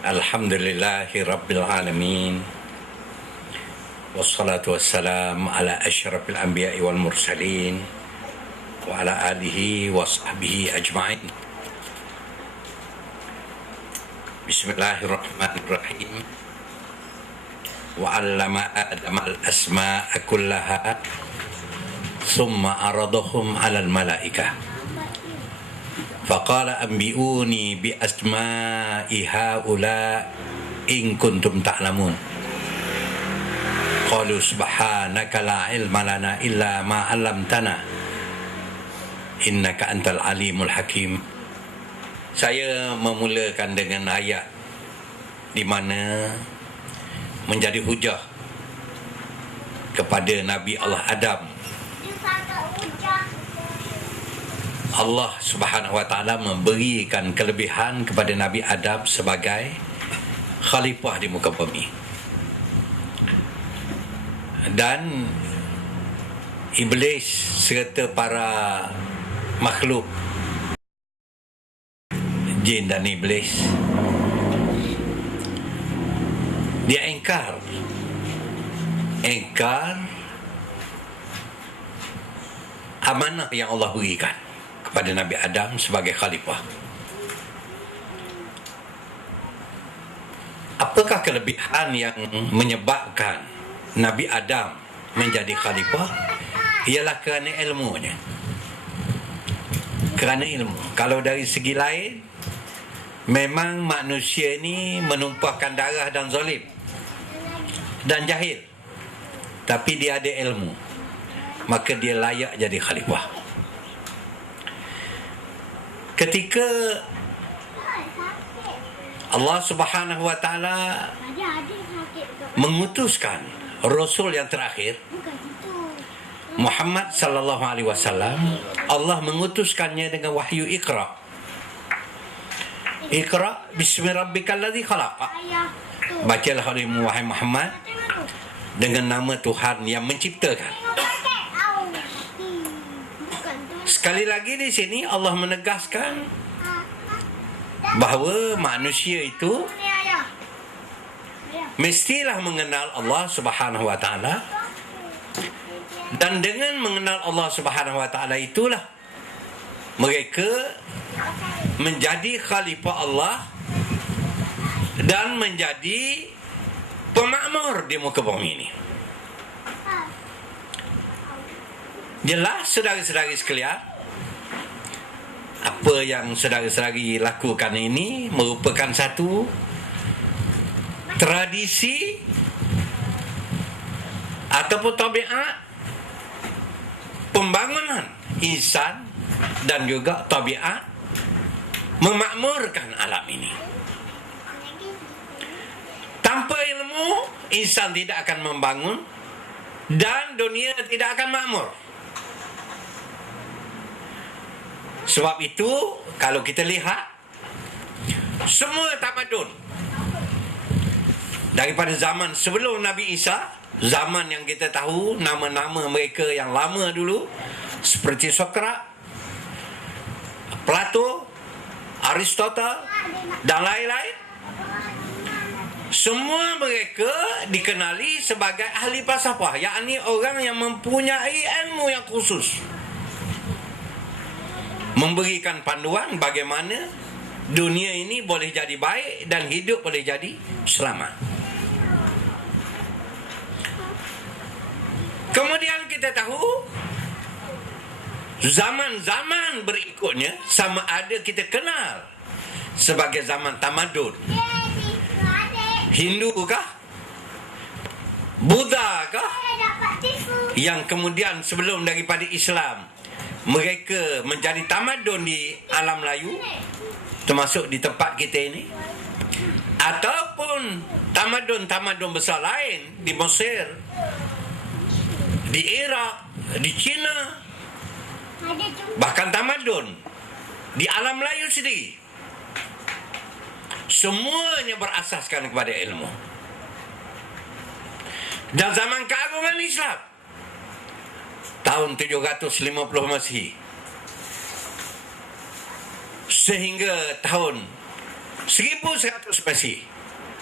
Alhamdulillahi Rabbil Alamin. Wassalatu wassalamu ala asyrafil anbiya'i wal mursalin wa ala alihi wa sahbihi ajma'in. Bismillahirrahmanirrahim. Wa 'allama Adama al-asma'a kullaha thumma aradahum 'alal malaikah. Faqala anbi'uni bi asma'i haula in kuntum ta'lamun. Qalu subhanaka la ilma lana illa ma 'allamtana innaka antal alimul hakim. Saya memulakan dengan ayat di mana menjadi hujah kepada Nabi Allah Adam. Allah Subhanahu wa taala memberikan kelebihan kepada Nabi Adam sebagai khalifah di muka bumi. Dan iblis serta para makhluk jin dan iblis dia engkar amanah yang Allah berikan kepada Nabi Adam sebagai khalifah. Apakah kelebihan yang menyebabkan Nabi Adam menjadi khalifah? Ialah kerana ilmunya. Kerana ilmu. Kalau dari segi lain, memang manusia ini menumpahkan darah dan zalim dan jahil. Tapi dia ada ilmu, maka dia layak jadi khalifah. Ketika Allah Subhanahu wa taala mengutuskan Rasul yang terakhir Muhammad sallallahu alaihi wasallam, Allah mengutuskannya dengan wahyu Iqra. Iqra bismi rabbikal ladzi khalaq. Bacalah wahai Muhammad dengan nama Tuhan yang menciptakan. Sekali lagi di sini Allah menegaskan bahawa manusia itu mestilah mengenal Allah Subhanahu wa taala, dan dengan mengenal Allah Subhanahu wa taala itulah mereka menjadi khalifah Allah dan menjadi pemakmur di muka bumi ini. Jelas saudara-saudari sekalian, apa yang saudara-saudari lakukan ini merupakan satu tradisi ataupun tabiat pembangunan insan dan juga tabiat memakmurkan alam ini. Tanpa ilmu, insan tidak akan membangun dan dunia tidak akan makmur. Sebab itu, kalau kita lihat semua tamadun daripada zaman sebelum Nabi Isa, zaman yang kita tahu nama-nama mereka yang lama dulu, seperti Sokrat, Plato, Aristotle dan lain-lain, semua mereka dikenali sebagai ahli falsafah, yakni orang yang mempunyai ilmu yang khusus, memberikan panduan bagaimana dunia ini boleh jadi baik dan hidup boleh jadi selamat. Kemudian kita tahu zaman-zaman berikutnya sama ada kita kenal sebagai zaman tamadun. Hindu kah? Buddha kah? Yang kemudian sebelum daripada Islam mereka menjadi tamadun di alam Melayu, termasuk di tempat kita ini, ataupun tamadun-tamadun besar lain di Mesir, di Iraq, di China, bahkan tamadun di alam Melayu sendiri, semuanya berasaskan kepada ilmu. Dan zaman keagungan Islam tahun 750 Masihi sehingga tahun 1100 Masihi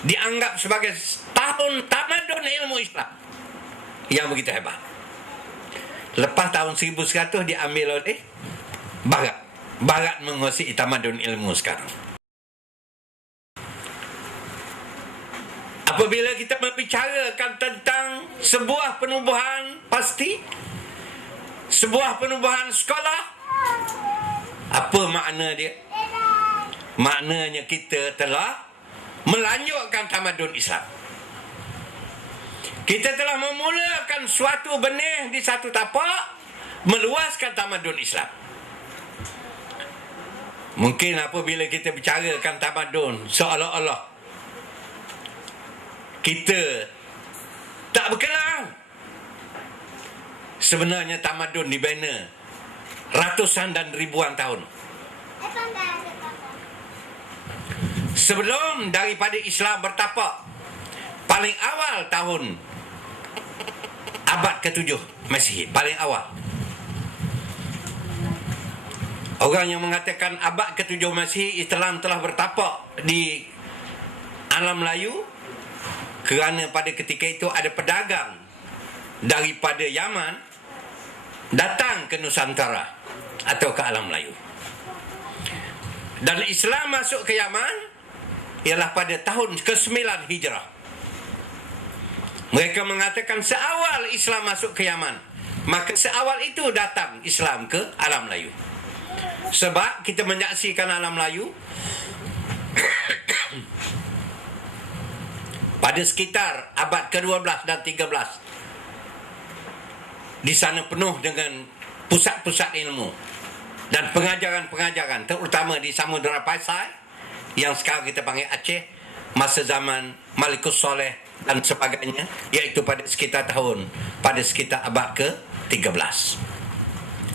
dianggap sebagai tahun tamadun ilmu Islam yang begitu hebat. Lepas tahun 1100 diambil oleh Barat. Barat menguasai tamadun ilmu sekarang. Apabila kita membicarakan tentang sebuah penubuhan pasti, sebuah penubuhan sekolah, apa makna dia? Maknanya kita telah melanjutkan tamadun Islam. Kita telah memulakan suatu benih di satu tapak, meluaskan tamadun Islam. Mungkin apabila kita bicarakan tamadun, seolah-olah kita tak berkenan. Sebenarnya tamadun dibina ratusan dan ribuan tahun. Sebelum daripada Islam bertapak, paling awal tahun abad ke-7 Masihi, paling awal. Orang yang mengatakan abad ke-7 Masihi Islam telah bertapak di alam Melayu kerana pada ketika itu ada pedagang daripada Yaman datang ke Nusantara atau ke alam Melayu. Dan Islam masuk ke Yaman ialah pada tahun ke-9 Hijrah. Mereka mengatakan seawal Islam masuk ke Yaman, maka seawal itu datang Islam ke alam Melayu. Sebab kita menyaksikan alam Melayu pada sekitar abad ke-12 dan 13, di sana penuh dengan pusat-pusat ilmu dan pengajaran-pengajaran, terutama di Samudra Pasai yang sekarang kita panggil Aceh, masa zaman Malikus Soleh dan sebagainya, iaitu pada sekitar abad ke-13,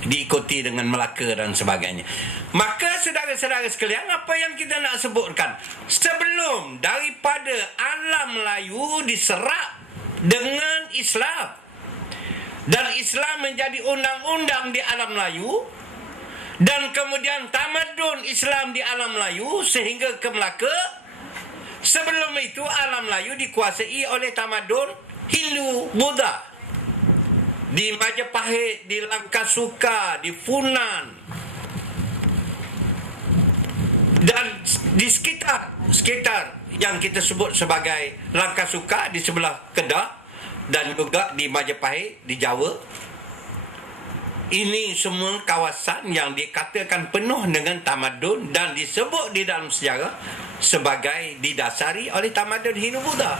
diikuti dengan Melaka dan sebagainya. Maka saudara-saudara sekalian, apa yang kita nak sebutkan, sebelum daripada alam Melayu diserap dengan Islam dan Islam menjadi undang-undang di alam Melayu, dan kemudian tamadun Islam di alam Melayu sehingga ke Melaka, sebelum itu alam Melayu dikuasai oleh tamadun Hindu-Buddha di Majapahit, di Langkasuka, di Funan, dan di sekitar yang kita sebut sebagai Langkasuka di sebelah Kedah, dan juga di Majapahit di Jawa. Ini semua kawasan yang dikatakan penuh dengan tamadun dan disebut di dalam sejarah sebagai didasari oleh tamadun Hindu-Buddha.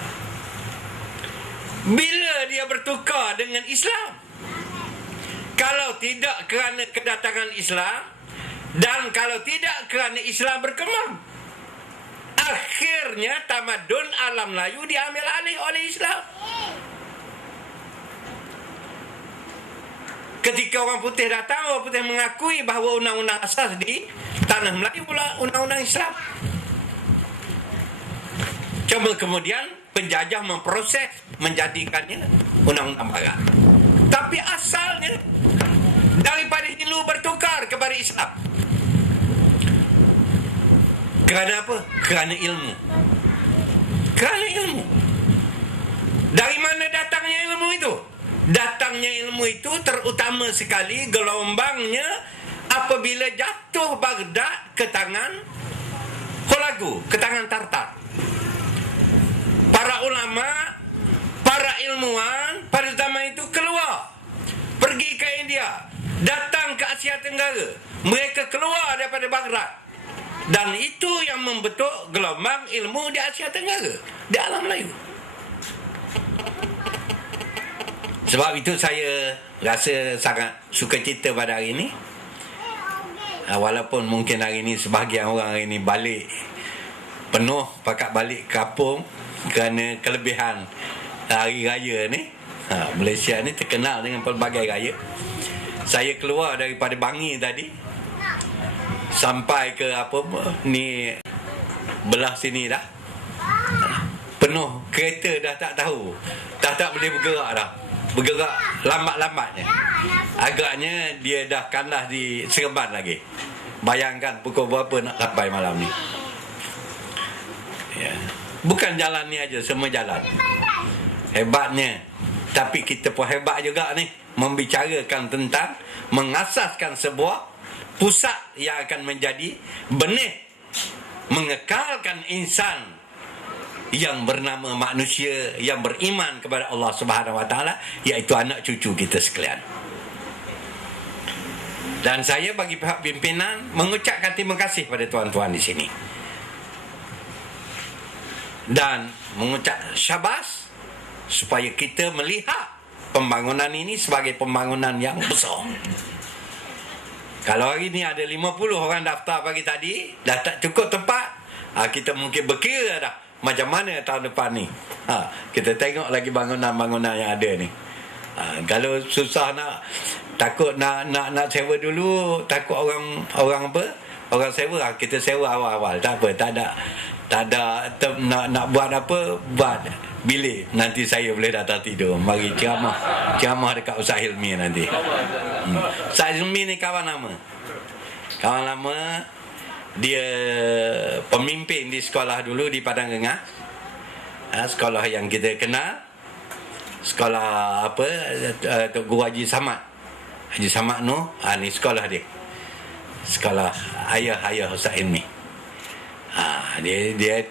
Bila dia bertukar dengan Islam, kalau tidak kerana kedatangan Islam dan kalau tidak kerana Islam berkembang, akhirnya tamadun alam Melayu diambil alih oleh Islam. Ketika orang putih datang, orang putih mengakui bahawa undang-undang asas di tanah Melayu pula undang-undang Islam. Cuma kemudian penjajah memproses menjadikannya undang-undang barat. Tapi asalnya daripada Hindu bertukar kepada Islam. Kerana apa? Kerana ilmu. Kerana ilmu. Dari mana datangnya ilmu itu? Datangnya ilmu itu terutama sekali gelombangnya apabila jatuh Baghdad ke tangan Hulagu, ke tangan Tartar. Para ulama, para ilmuwan pada zaman itu keluar, pergi ke India, datang ke Asia Tenggara. Mereka keluar daripada Baghdad, dan itu yang membentuk gelombang ilmu di Asia Tenggara, di alam Melayu. Sebab itu saya rasa sangat sukacita pada hari ini. Walaupun mungkin hari ini sebahagian orang hari ini balik penuh, pakat balik kampung kerana kelebihan hari raya ni. Malaysia ni terkenal dengan pelbagai raya. Saya keluar daripada Bangi tadi sampai ke ni belah sini dah penuh kereta, dah tak tahu, tak boleh bergerak dah. Bergerak lambat-lambatnya. Agaknya dia dah kandas di Seremban lagi. Bayangkan pukul berapa nak sampai malam ni. Ya. Bukan jalan ni aja, semua jalan. Hebatnya. Tapi kita pun hebat juga ni, membicarakan tentang mengasaskan sebuah pusat yang akan menjadi benih mengekalkan insan yang bernama manusia yang beriman kepada Allah Subhanahu Wa Taala, iaitu anak cucu kita sekalian. Dan saya bagi pihak pimpinan mengucapkan terima kasih pada tuan-tuan di sini. Dan mengucap syabas supaya kita melihat pembangunan ini sebagai pembangunan yang besar. Kalau hari ni ada 50 orang daftar pagi tadi, dah tak cukup tempat, kita mungkin berkira dah macam mana tahun depan ni. Kita tengok lagi bangunan-bangunan yang ada ni. Kalau susah nak, takut nak sewa dulu, takut orang apa? Orang sewa, kita sewa awal-awal. Tak apa, tak ada nak buat apa, buat bilik. Nanti saya boleh datang tidur. Mari ceramah dekat Ustaz Hilmi nanti. Ustaz Hilmi ni kawan lama. Dia pemimpin di sekolah dulu di Padang Rengas. Sekolah yang kita kenal. Sekolah apa, Tok Guru Haji Samad. Haji Samad Noh, ni sekolah dia. Sekolah ayah Ustaz Hilmi. Dia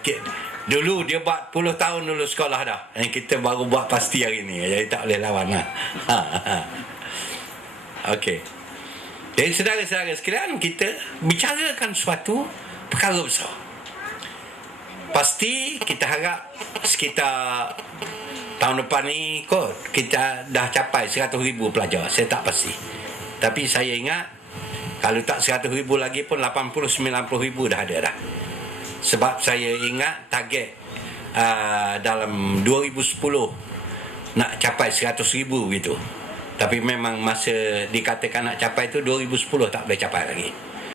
dulu dia buat 10 tahun dulu sekolah dah. Yang kita baru buat pasti hari ni. Jadi tak boleh lawan lah. Okey. Jadi saudara-saudara sekalian, kita bicarakan suatu perkara besar. Pasti kita harap sekitar tahun depan ni kot kita dah capai 100,000 pelajar. Saya tak pasti. Tapi saya ingat kalau tak 100,000 lagi pun 80-90,000 dah ada dah. Sebab saya ingat target dalam 2010 nak capai 100,000 gitu. Tapi memang masa dikatakan nak capai tu 2010 tak boleh capai lagi.